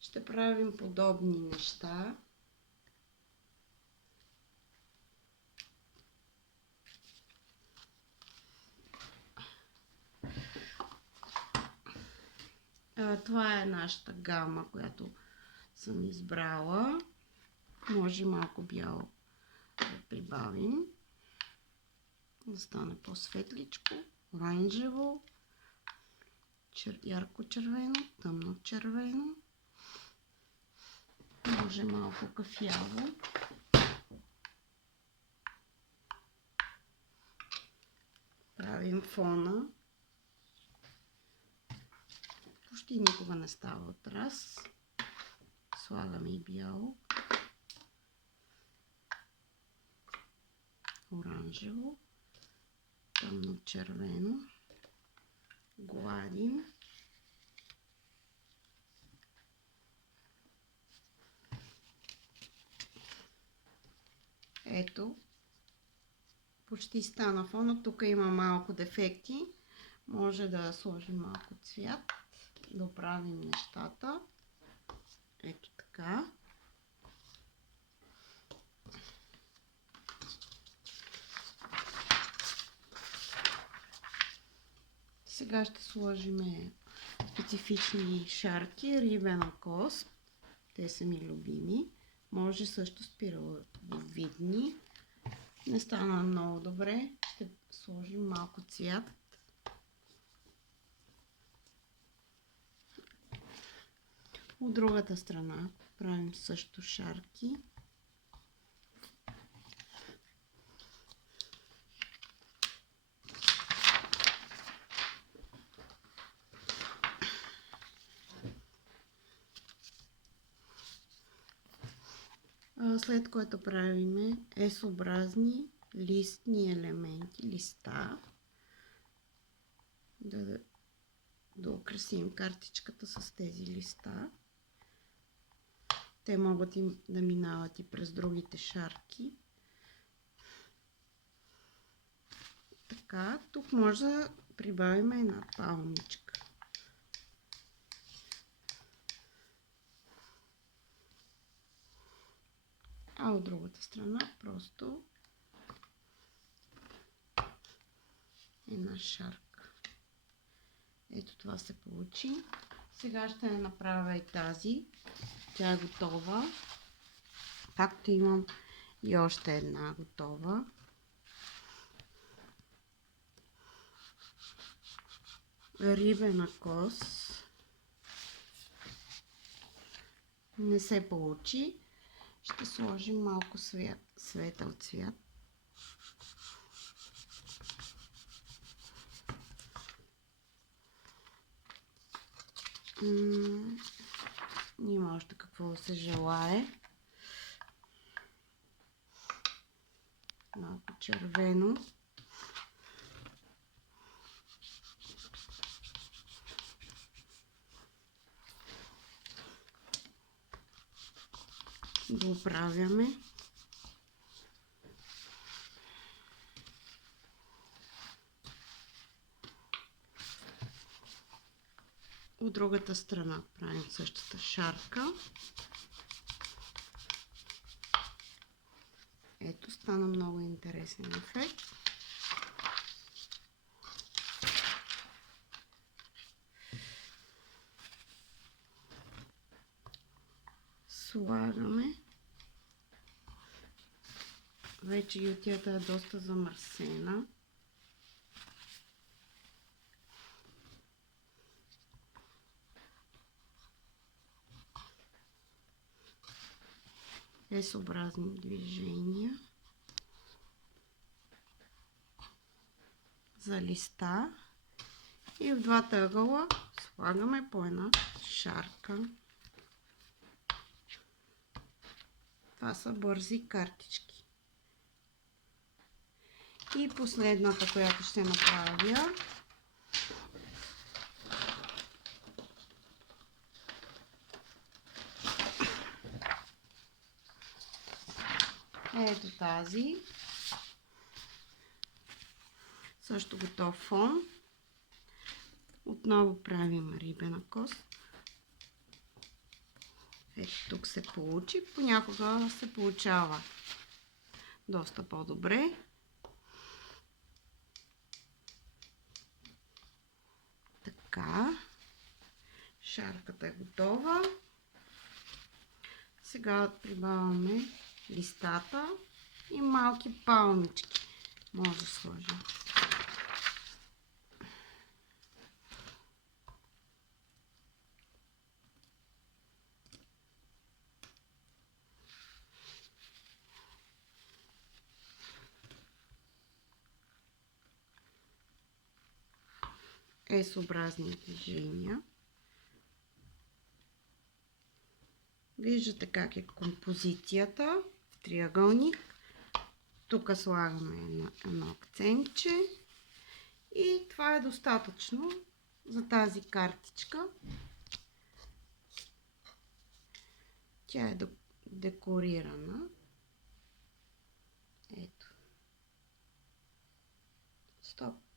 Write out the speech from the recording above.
Ще правим подобни неща. Това е нашата гама, която съм избрала. Може малко бяло да прибавим, да стане по-светличко, оранжево, ярко червено, тъмно червено, може малко кафяво. Правим фона. Почти никога не става отраз. Слагаме и бяло, оранжево, тъмно червено. Гладим. Ето, почти стана фона. Тук има малко дефекти. Може да сложим малко цвят, да оправим нещата. Ето така. Сега ще сложим специфични шарки, рибена кост. Те са ми любими. Може също спираловидни. Не стана много добре. Ще сложим малко цвят. От другата страна правим също шарки. След което правим S-образни листни елементи, листа. Да украсим картичката с тези листа. Те могат да минават и през другите шарки. Така, тук може да прибавим една палмичка. А от другата страна просто една шарка. Ето това се получи. Сега ще направя и тази. Тя е готова. Както имам и още една готова. Рибена кост. Не се получи. Ще сложим малко светъл цвят. Има още какво да се желае. Малко червено. Го оправяме. От другата страна правим същата шарка. Ето, стана много интересен ефект. Слагаме. Вече ютията е доста замърсена. S-образни движения за листа и в двата ъгъла слагаме по една шарка. Това са бързи картички. И последната, която ще направя, ето тази. Също готов фон. Отново правим рибена кост. Ето тук се получи. Понякога се получава доста по-добре. Така. Шарката е готова. Сега прибавяме листата и малки палмички. Може да сложим. С-образни движения. Виждате как е композицията в триъгълник. Тук слагаме едно акцентче и това е достатъчно за тази картичка. Тя е декорирана. Ето. Стоп.